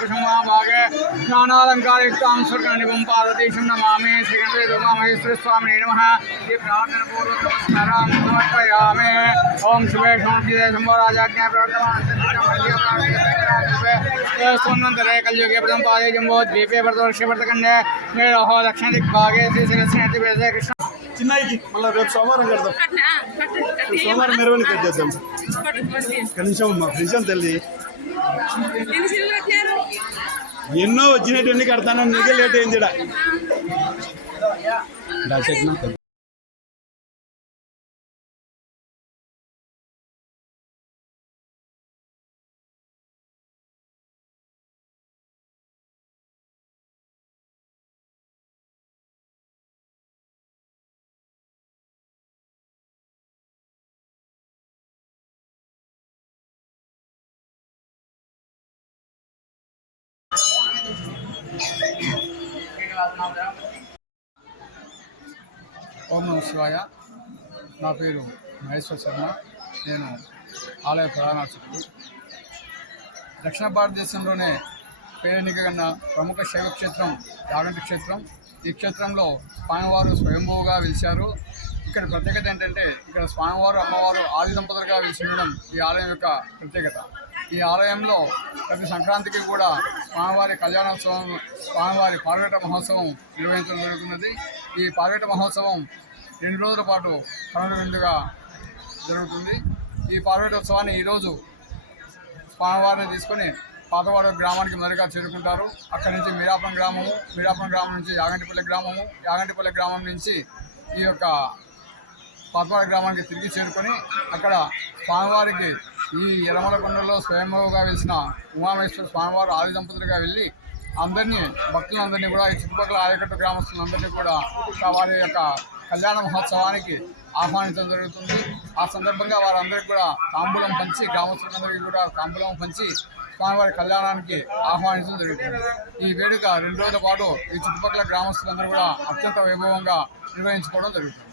कुसुमाभागे ज्ञानालंकारयुक्तां स्वर्गनिभं पार्वतीशं नमामि। श्रीगणेशस्वामिने नमः। ये प्रार्थनापूर्वक नमस्कारां समर्पयामि। ओम शुभे शांतिदे शंभोराजाज्ञा प्रवर्तमानन्तरे कलियुगे प्रथम पादे जम्बोद्वीपे वर्तवर्षवर्तकन्ये मेरोह दक्षिण दिग्भागे श्रीशैलस्नेतिवेदे कृष्ण చిన్నకి మళ్ళీ రేపు సోమవారం కడదాం. సోమవారం మెరవని కట్ చేద్దాం. కనీసం మా ఫ్రిడ్జ్ తల్లి ఎన్నో వచ్చినట్టు ఎన్ని కడతాను నీకే లేట్ అయింది. ఓం నమః శివాయ. నా పేరు మహేశ్వర శర్మ. నేను ఆలయ ప్రధాన అర్చకుడు. దక్షిణ భారతదేశంలోనే పేరెన్నికగన్న ప్రముఖ శైవ క్షేత్రం యాగంటి క్షేత్రం. ఈ క్షేత్రంలో స్వామివారు స్వయంభూగా వెలిశారు. ఇక్కడ ప్రత్యేకత ఏంటంటే ఇక్కడ స్వామివారు అమ్మవారు ఆది దంపతులుగా వెలిసి ఉండడం ఈ ఆలయం యొక్క ప్రత్యేకత. ఈ ఆలయంలో ప్రతి సంక్రాంతికి కూడా స్వామివారి కళ్యాణోత్సవం, స్వామివారి పార్వేట మహోత్సవం నిర్వహించడం జరుగుతున్నది. ఈ పార్వేట మహోత్సవం 2 రోజుల పాటు కనుల విందుగా జరుగుతుంది. ఈ పార్వేటోత్సవాన్ని ఈరోజు స్వామివారిని తీసుకొని పాతవాడ గ్రామానికి మొదటిగా చేరుకుంటారు. అక్కడి నుంచి మీరాపురం గ్రామం నుంచి యాగంటిపల్లి గ్రామం నుంచి ఈ యొక్క పాతవాడ గ్రామానికి తిరిగి చేరుకొని అక్కడ స్వామివారికి ఈ ఎర్రమలకొండలో స్వయంభూగా వెలిసిన ఉమామేశ్వర స్వామివారు ఆది దంపతులుగా వెళ్ళి అందరినీ భక్తులందరినీ కూడా ఈ చుట్టుపక్కల ఆయకట్టు గ్రామస్తులందరినీ కూడా వారి యొక్క కళ్యాణ మహోత్సవానికి ఆహ్వానించడం జరుగుతుంది. ఆ సందర్భంగా వారందరికీ కూడా తాంబూలం పంచి గ్రామస్తులందరికీ కూడా తాంబూలం పంచి స్వామివారి కళ్యాణానికి ఆహ్వానించడం జరుగుతుంది. ఈ వేడుక 2 రోజుల పాటు ఈ చుట్టుపక్కల గ్రామస్తులందరూ కూడా అత్యంత వైభవంగా నిర్వహించుకోవడం జరుగుతుంది.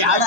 यार